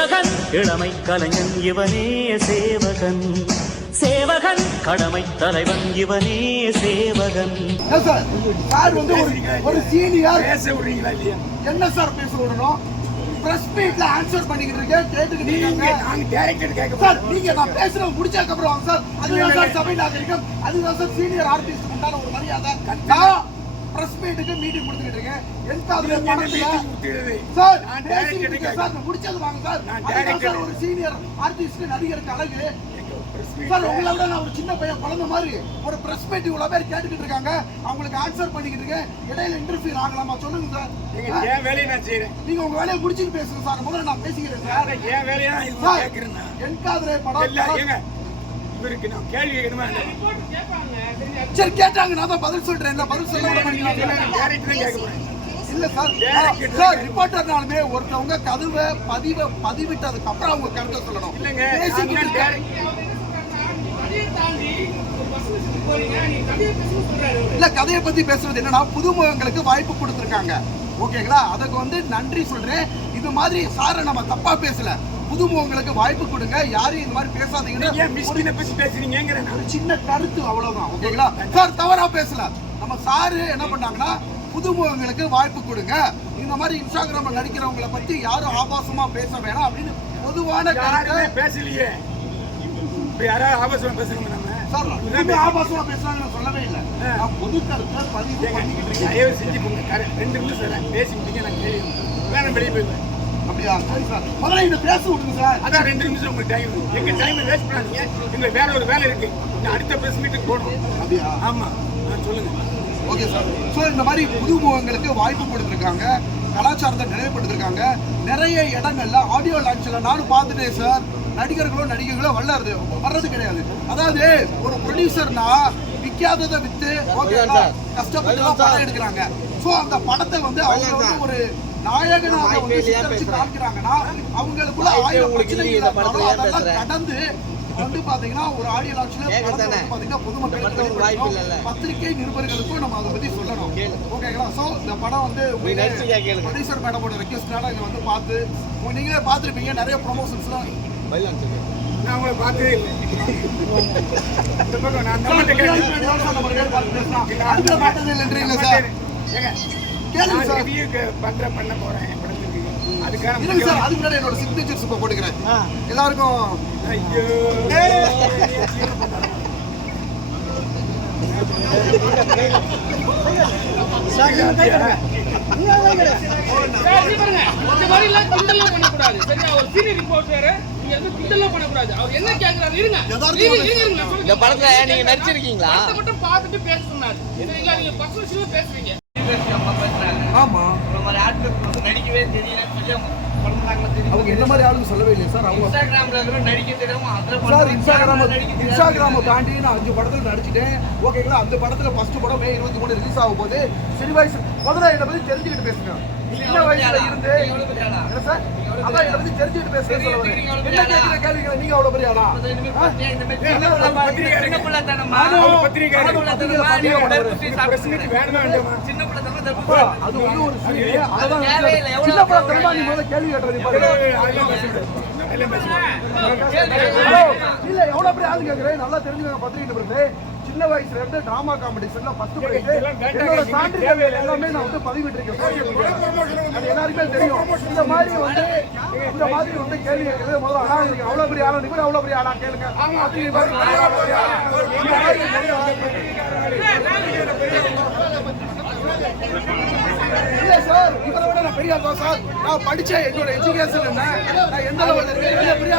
சேவகன். இளமை கலைஞன் இவனே சேவகன். சேவகன். கடமை தலைவன் இவனே சேவகன். என்ன சார்? வந்து ஒரு சீனியர் பேச விடுறீங்களா இல்லையா என்ன சார் பேச விடணும்? பிரஸ் மீட்ல ஆன்சர் பண்ணிக்கிட்டு இருக்கேன் கேட்டுக்கிட்டு நீங்க நாங்க டைரக்டர் கேட்க சார் நீங்க நான் பேசுறேன் முடிச்சதுக்கு அப்புறம் சார். அதுதான் சார் சபை நாகரிகம். அதுதான் சார் சீனியர் ஆர்டிஸ்ட் உண்டான ஒரு மரியாதை. பிரஸ் மீட்டுக்கு மீட்டிங் கொடுத்துக்கிட்டு இருக்கேன். எனக்கு அதுல கொடுத்துடுது சார் நான் director இருக்கேன். சார் முடிச்சது வாங்க சார். நான். சார் ஒரு சீனியர் ஆர்டிஸ்ட் நடிகருக்கு அழகு. சார் உங்களை விட நான் ஒரு சின்ன பையன் குழந்தை மாதிரி. ஒரு பிரஸ் மீட் இவ்வளவு பேர் கேட்டுக்கிட்டு இருக்காங்க. அவங்களுக்கு ஆன்சர் பண்ணிக்கிட்டு இருக்கேன். இடையில இன்டர்வியூ ஆகலாமா? சொல்லுங்க சார். நீங்க? என் வேலையை நான் செய்யறேன் நீங்க உங்க வேலையை முடிச்சுட்டு பேசுங்க சார். முதல்ல நான் பேசிக்கிறேன் சார். என் வேலையை நான் கேட்கறேன். என் காதலே படம் இல்ல ஏங்க இவருக்கு நான் கேள்வி கேட்கணுமா? சரி கேட்டாங்க. நான் தான் பதில் சொல்றேன். என்ன பதில் சொல்ல விட மாட்டேங்கிறாங்க? டேரக்டர் கேட்க போறேன். இல்ல சார் Director. சார் ரிப்போர்ட்டர்னாலுமே ஒருத்தவங்க கதவை பதிவை பதிவிட்டதுக்கு அப்புறம் அவங்க கருத்தை சொல்லணும். இல்ல கதையை பத்தி பேசுறது என்னன்னா புதுமுகங்களுக்கு வாய்ப்பு கொடுத்துருக்காங்க. ஓகேங்களா? அதுக்கு வந்து நன்றி சொல்றேன். இது மாதிரி சாரை நம்ம தப்பா பேசல. புதுமுகங்களுக்கு வாய்ப்பு கொடுங்க. யாரையும் இந்த மாதிரி நீங்க ஏன் பேசாதீங்கன்னு மிஸ்கினை பத்தி பேசுறீங்கிறேன் நான். ஒரு சின்ன கருத்து அவ்வளவுதான் ஓகேங்களா? சார் தவறா பேசல. நம்ம சாரு என்ன பண்ணாங்கன்னா புதுமுகங்களுக்கு வாய்ப்பு கொடுங்க. இந்த மாதிரி இன்ஸ்டாகிராம்ல நடிக்கிறவங்கள பத்தி யாரும் ஆபாசமா பேச வேணாம் அப்படின்னு பொதுவான யாருமே கருத்தை பேசலையே. இப்ப யாராவது ஆபாசமா பேசுறோம் நம்ம? ஆபாசமா பேசுறாங்கன்னு சொல்லவே இல்லை. நான் பொது கருத்தை பதிவு பண்ணிக்கிட்டு இருக்கேன். ரெண்டு நிமிஷம் பேசி முடிங்க நான் கேள்வி வேணும் வெளியே போயிடுவேன். அப்படியா? சரி சார். முதல்ல இதை பேச விடுங்க சார். அதான் ரெண்டு நிமிஷம் உங்களுக்கு டைம் எங்க டைம் வேஸ்ட் பண்ணாதீங்க. எங்களுக்கு வேற ஒரு வேலை இருக்கு. நான் அடுத்த பிரஸ் மீட்டுக்கு போகணும். அப்படியா? ஆமா. நான் சொல்லுங்க. Okay sir. ஸோ இந்த மாதிரி புதுமுகங்களுக்கு வாய்ப்பு கொடுத்துருக்காங்க. கலாச்சாரத்தை நினைவுபடுத்திருக்காங்க நிறைய இடங்கள்ல ஆடியோ லான்ச்சில் நானும் பார்த்துட்டேன் சார். நடிகர்களோ நடிகைகளோ வளருது வர்றது கிடையாது. அதாவது ஒரு ப்ரொடியூசர்னா விற்காததை வித்து கஷ்டப்பட்டு படம் எடுக்கிறாங்க. ஸோ அந்த படத்தை வந்து அவங்க ஒரு நாயகனாக வந்து சித்தரிச்சு காமிக்கிறாங்கன்னா அவங்களுக்குள்ள ஆயிரம் அதெல்லாம் கடந்து வந்து பாத்தீங்கன்னா ஒரு ஆடியோ லான்ச்ல பாத்தீங்கன்னா வெளிப்படுத்தணும். பத்திரிகை நிருபர்களுக்கும் நம்ம அதை பத்தி சொல்லணும். ஓகேங்களா? சோ இந்த படம் வந்து ப்ரொடியூசர் மேடமோட ரெக்வஸ்ட்னால இங்க வந்து பார்த்து நீங்களே பார்த்துருப்பீங்க நிறைய ப்ரொமோஷன்ஸ்லாம் நான் உங்களை பார்த்ததே இல்லை. நான் பார்த்தது சார். கேளுங்க சார். க்கு பண்ற பண்ண போறேன். என் படத்துக்கு. அதுக்கான இருங்க சார் அதுக்கு முன்னாடி என்னோட சிக்னேச்சர்ஸ் இப்போ போட்டுக்கிறேன் எல்லாருக்கும் ஐயோ. இந்த படத்துல நீங்க நடிச்சிருக்கீங்களா மட்டும் பார்த்துட்டு பேச சொன்னாரு. சரிங்களா? நீங்க issue பேசுறீங்க. ஆமா. நடிக்கவே தெரியலன்னு சொல்லி அவங்க அவங்க என்ன மாதிரி ஆளுங்க சொல்லவே இல்லையா? சார் அவங்க சார். இன்ஸ்டாகிராம் இன்ஸ்டாகிராமை தாண்டி நான் அஞ்சு படத்துல நடிச்சிட்டேன். ஓகேங்களா அந்த படத்துல ஃபர்ஸ்ட் படம் மே இருபத்தி மூணு ரிலீஸ் ஆகும் போது சிறு வயசு முதல்ல என்னை பத்தி தெரிஞ்சுக்கிட்டு பேசுங்க. சின்ன வயசுல இருந்து? என்ன சார்? அதான் என்னை பத்தி தெரிஞ்சுக்கிட்டு எவ்வளவு என்ன? கேட்கிற கேள்விகளை நீங்க அவ்வளவு பெரிய ஆளா சின்ன. அது வந்து ஒரு நீ முதல்ல கேள்வி பாரு. இல்ல எவ்வளவு பெரிய ஆளு கேக்குறேன்? நல்லா தெரிஞ்சுக்கோங்க பத்திரிகை நிபுணர்களே சின்ன வயசுல இருந்து டிராமா காம்படிஷன்ல ஃபர்ஸ்ட் பிரைஸ் என்னோட சான்றிதழ் எல்லாமே நான் வந்து பதிவிட்டிருக்கேன். அது எல்லாருக்குமே தெரியும். இந்த மாதிரி வந்து இந்த மாதிரி வந்து கேள்வி கேட்கறது முதல்ல ஆனா அவ்வளவு பெரிய ஆளா நீங்க அவ்வளவு பெரிய ஆளா? கேளுங்க பத்திரிகை பாரு, நான் அவ்வளவு பெரிய ஆளா. இந்த மாதிரி இல்ல சார் இவரை விட சார் நான் படிச்ச என்னோட எஜுகேஷன் என்ன நான் எந்த லெவல்ல இருக்கேன் என்ன பெரிய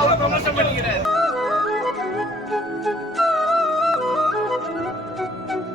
ஆளு